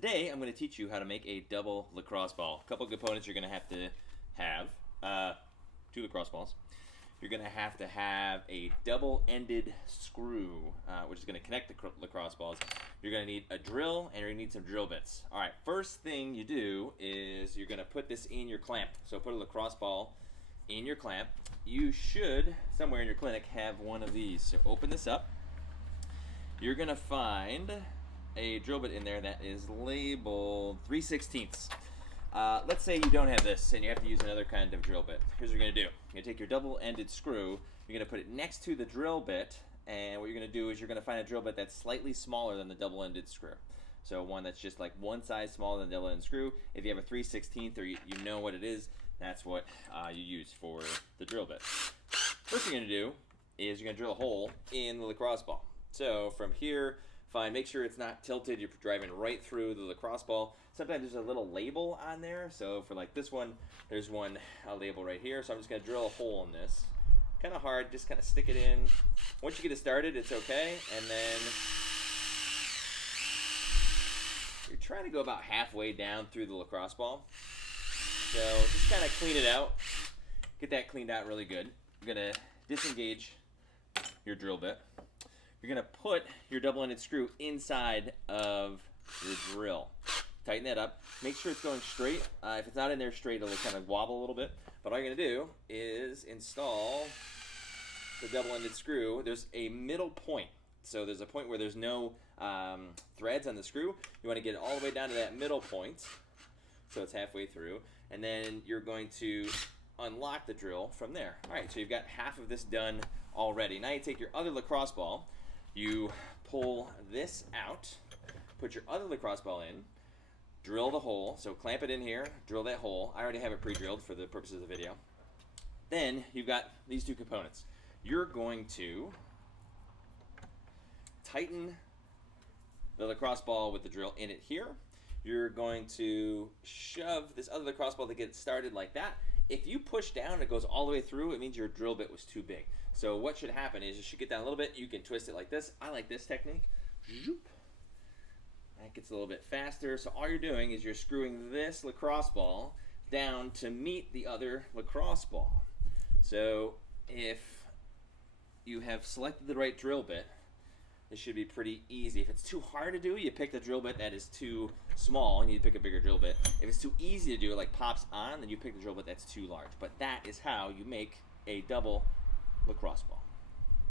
Today I'm going to teach you how to make a double lacrosse ball. A couple of components you're going to have. Two lacrosse balls. You're going to have a double-ended screw, which is going to connect the lacrosse balls. You're going to need a drill, and you're going to need some drill bits. All right, first thing you do is you're going to put this in your clamp. So put a lacrosse ball in your clamp. You should, somewhere in your clinic, have one of these. So open this up. You're going to find a drill bit in there that is labeled 3/16. Let's say you don't have this and you have to use another kind of drill bit. Here's what you're going to do. You're going to take your double-ended screw, you're going to put it next to the drill bit, and what you're going to do is you're going to find a drill bit that's slightly smaller than the double-ended screw. So one that's just like one size smaller than the double-ended screw. If you have a 3/16 or you know what it is, that's what you use for the drill bit. First thing you're going to do is you're going to drill a hole in the lacrosse ball. So from here, make sure it's not tilted. You're driving right through the lacrosse ball. Sometimes there's a little label on there. So for like this one, there's one label right here. So I'm just going to drill a hole in this. Kind of hard, just kind of stick it in. Once you get it started, it's okay. And then you're trying to go about halfway down through the lacrosse ball. So just kind of clean it out. Get that cleaned out really good. You're going to disengage your drill bit. You're going to put your double-ended screw inside of your drill. Tighten that up. Make sure it's going straight. If it's not in there straight, it'll kind of wobble a little bit. But all you're going to do is install the double-ended screw. There's a middle point. So there's a point where there's no threads on the screw. You want to get it all the way down to that middle point. So it's halfway through. And then you're going to unlock the drill from there. All right, so you've got half of this done already. Now you take your other lacrosse ball. You pull this out, put your other lacrosse ball in, drill the hole, so clamp it in here, drill that hole. I already have it pre-drilled for the purposes of the video. Then you've got these two components. You're going to tighten the lacrosse ball with the drill in it here. You're going to shove this other lacrosse ball to get it started like that. If you push down and it goes all the way through, it means your drill bit was too big. So what should happen is you should get down a little bit. You can twist it like this. I like this technique. That gets a little bit faster. So all you're doing is you're screwing this lacrosse ball down to meet the other lacrosse ball. So if you have selected the right drill bit, this should be pretty easy. If it's too hard to do, you pick the drill bit that is too small, and you need to pick a bigger drill bit. If it's too easy to do, it like pops on, then you pick the drill bit that's too large. But that is how you make a double lacrosse ball.